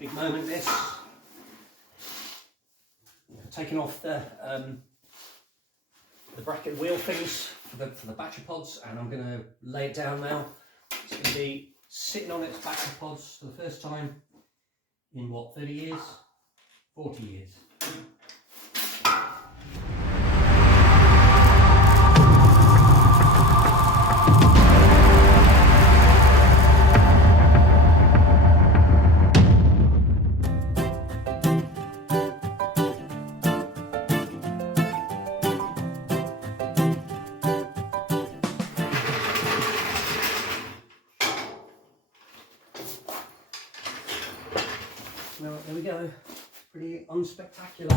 big moment this. Taking off the bracket wheel things for the battery pods, and I'm going to lay it down now. It's going to be sitting on its battery pods for the first time in what, 30 years? 40 years. Well, there we go. Pretty unspectacular.